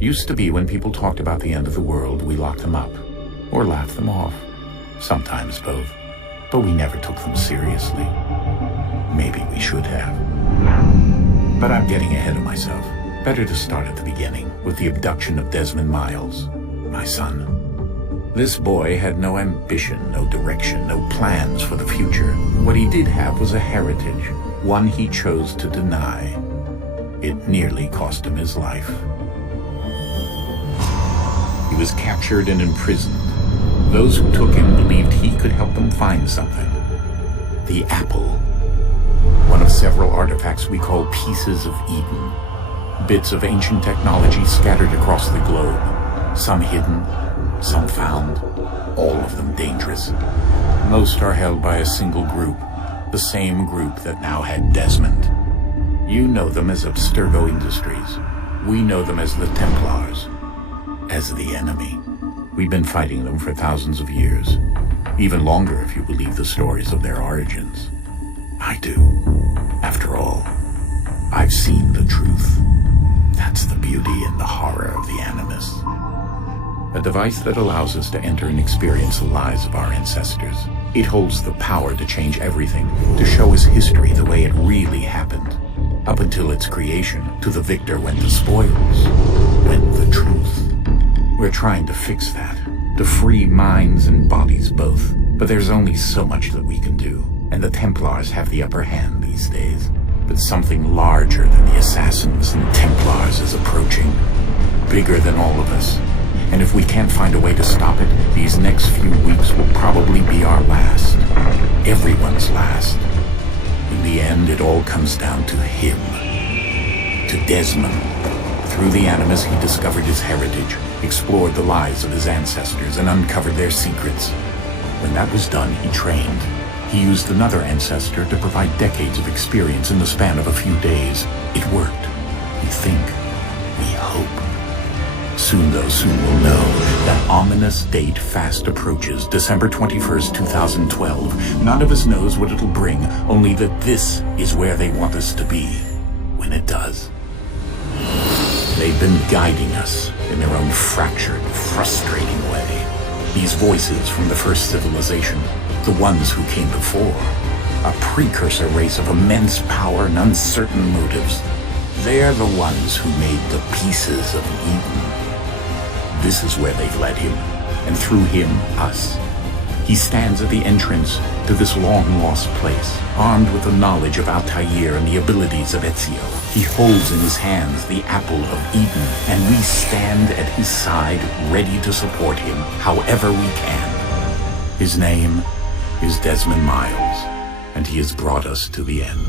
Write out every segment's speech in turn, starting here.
Used to be when people talked about the end of the world, we locked them up. Or laughed them off. Sometimes both. But we never took them seriously. Maybe we should have. But I'm getting ahead of myself. Better to start at the beginning, with the abduction of Desmond Miles, my son. This boy had no ambition, no direction, no plans for the future. What he did have was a heritage, one he chose to deny. It nearly cost him his life. He was captured and imprisoned. Those who took him believed he could help them find something. The apple. One of several artifacts we call pieces of Eden. Bits of ancient technology scattered across the globe. Some hidden, some found, all of them dangerous. Most are held by a single group, the same group that now had Desmond. You know them as Abstergo Industries. We know them as the Templars, as the enemy. We've been fighting them for thousands of years, even longer if you believe the stories of their origins. I do. After all, I've seen the truth. That's the beauty and the horror of the Animus. A device that allows us to enter and experience the lives of our ancestors. It holds the power to change everything, to show us history the way it really happened. Up until its creation, to the victor went the spoils, went the truth. We're trying to fix that, to free minds and bodies both. But there's only so much that we can do, and the Templars have the upper hand these days. But something larger than the Assassins and Templars is approaching, bigger than all of us. And if we can't find a way to stop it, these next few weeks will probably be our last. Everyone's last. In the end, it all comes down to him. To Desmond. Through the Animus, he discovered his heritage, explored the lives of his ancestors, and uncovered their secrets. When that was done, he trained. He used another ancestor to provide decades of experience in the span of a few days. It worked. We think. We hope. Soon we'll know. That ominous date fast approaches, December 21st, 2012. None of us knows what it'll bring, only that this is where they want us to be, when it does. They've been guiding us in their own fractured, frustrating way. These voices from the first civilization, the ones who came before, a precursor race of immense power and uncertain motives. They're the ones who made the pieces of Eden. This is where they've led him, and through him, us. He stands at the entrance to this long-lost place, armed with the knowledge of Altair and the abilities of Ezio. He holds in his hands the apple of Eden, and we stand at his side, ready to support him however we can. His name is Desmond Miles, and he has brought us to the end.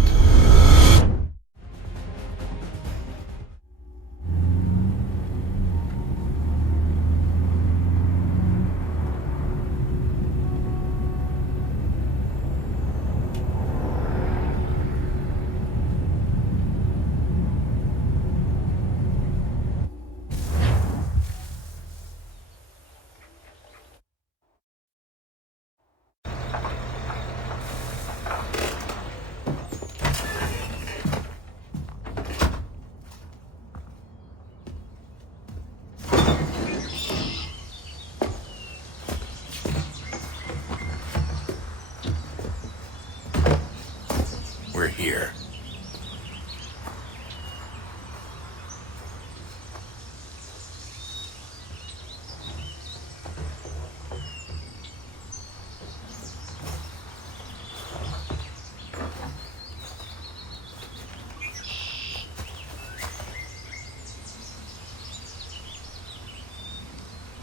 We're here.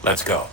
Let's go.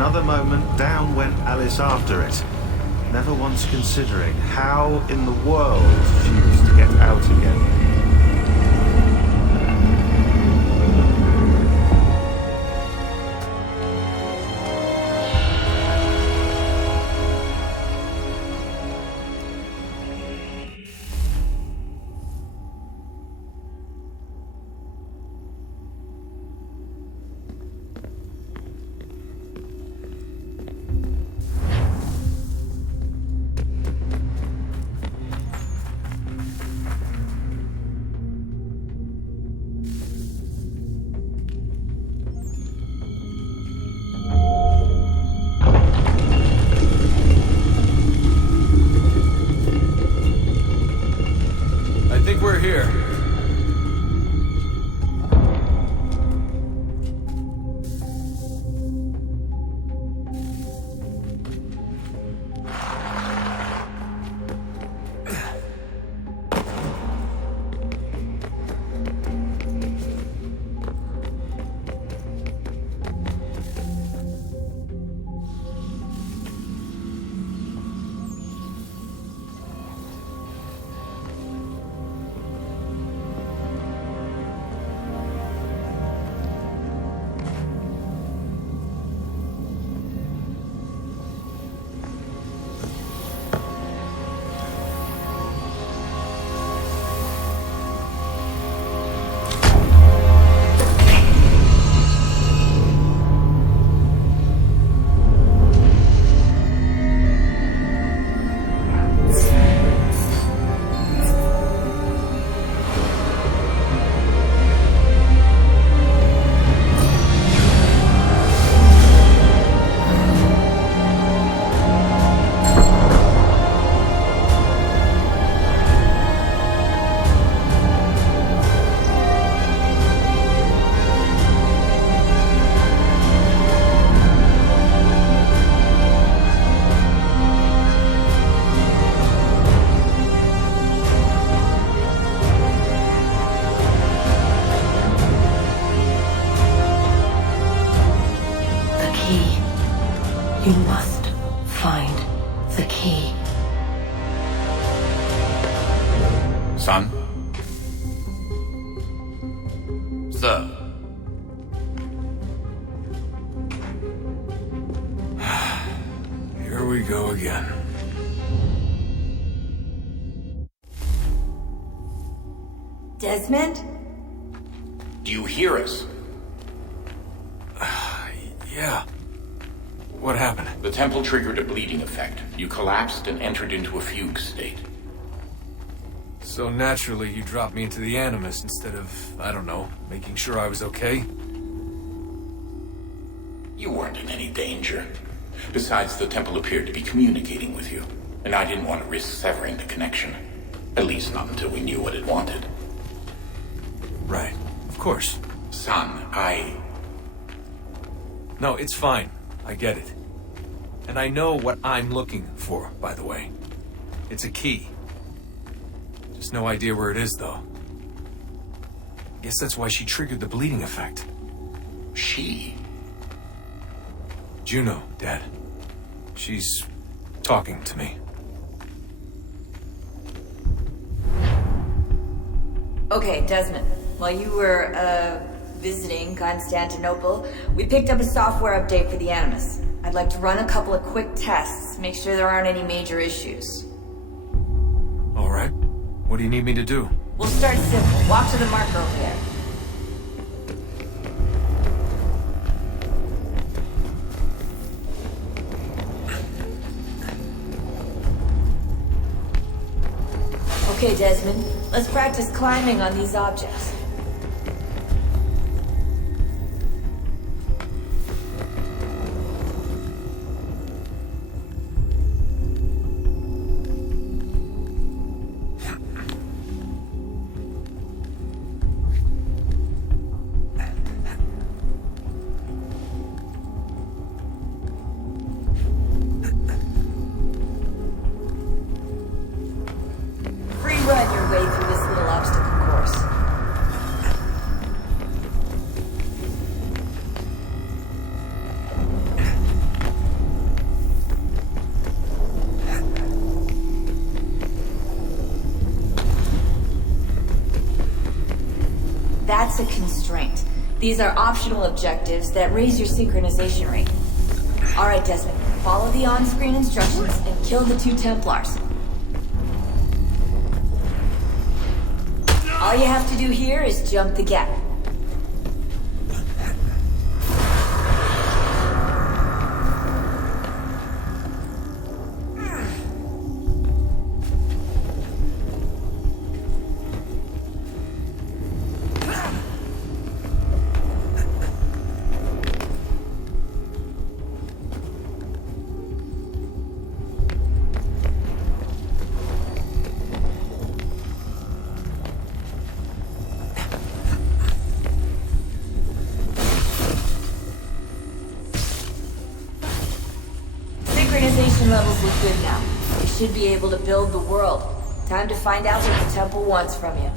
another moment, down went Alice after it, never once considering how in the world she was to get out again. We're here. You must find the key. Son? Sir. Here we go again. Desmond? Do you hear us? Yeah. What happened? The temple triggered a bleeding effect. You collapsed and entered into a fugue state. So naturally, you dropped me into the Animus instead of, I don't know, making sure I was okay? You weren't in any danger. Besides, the temple appeared to be communicating with you, and I didn't want to risk severing the connection. At least not until we knew what it wanted. Right. Of course. Son, No, it's fine. I get it. And I know what I'm looking for, by the way. It's a key. Just no idea where it is, though. Guess that's why she triggered the bleeding effect. She? Juno, Dad. She's talking to me. Okay, Desmond. While you were, visiting Constantinople, we picked up a software update for the Animus. I'd like to run a couple of quick tests, make sure there aren't any major issues. All right. What do you need me to do? We'll start simple. Walk to the marker over there. Okay, Desmond. Let's practice climbing on these objects. Run your way through this little obstacle course. That's a constraint. These are optional objectives that raise your synchronization rate. Alright, Desmond. Follow the on-screen instructions and kill the 2 Templars. All you have to do here is jump the gap. Synchronization levels look good now. You should be able to build the world. Time to find out what the temple wants from you.